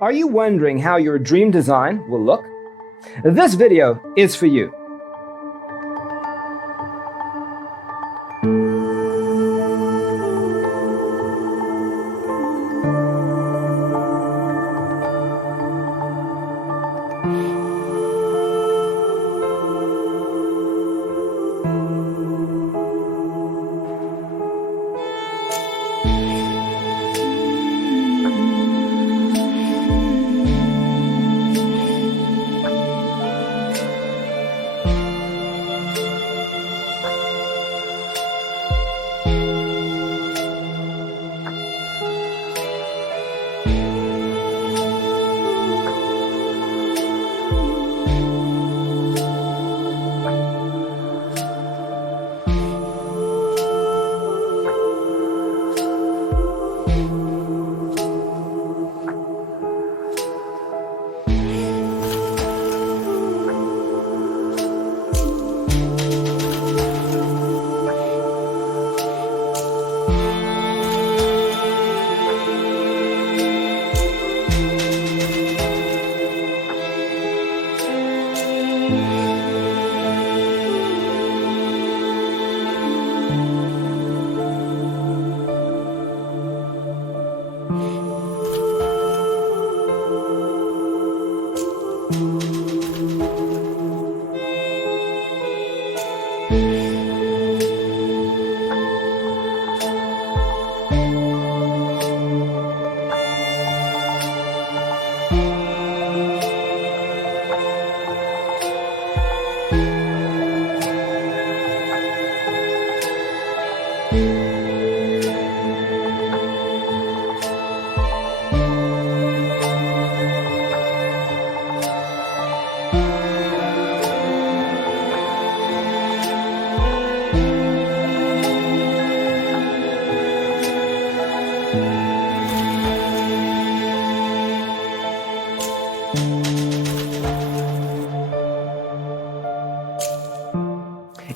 Are you wondering how your dream design will look? This video is for you.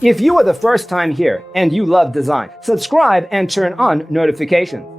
If you are the first time here and you love design, subscribe and turn on notifications.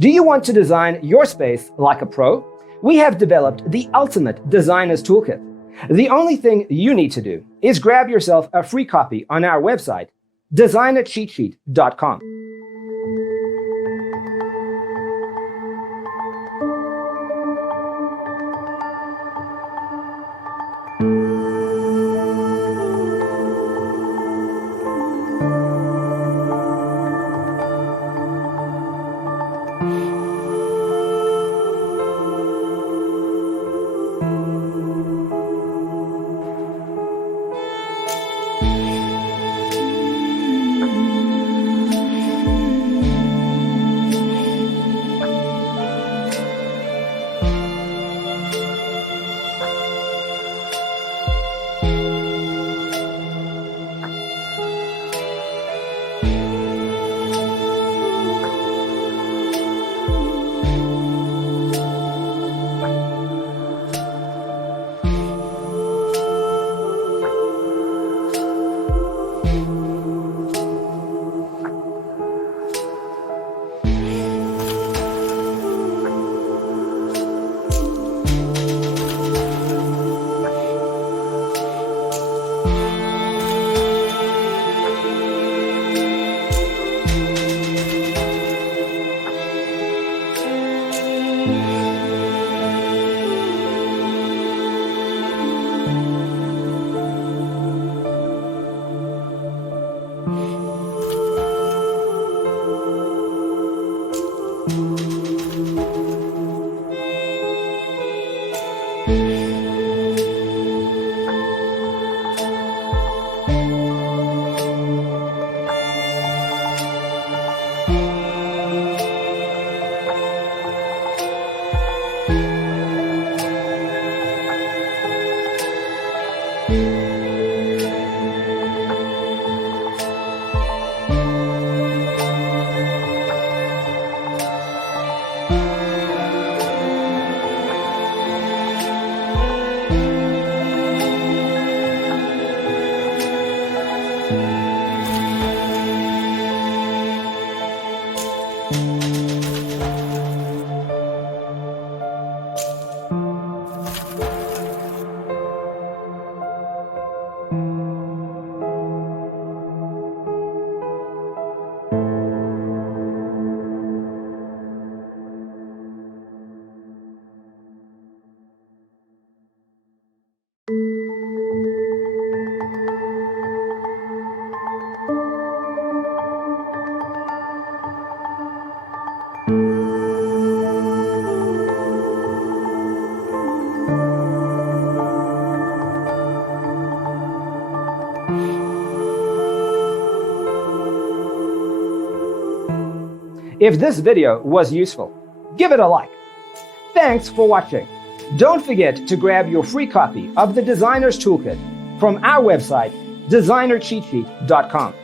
Do you want to design your space like a pro? We have developed the ultimate designer's toolkit. The only thing you need to do is grab yourself a free copy on our website, designercheatsheet.com. If this video was useful, give it a like. Thanks for watching. Don't forget to grab your free copy of the Designer's Toolkit from our website, designercheatsheet.com.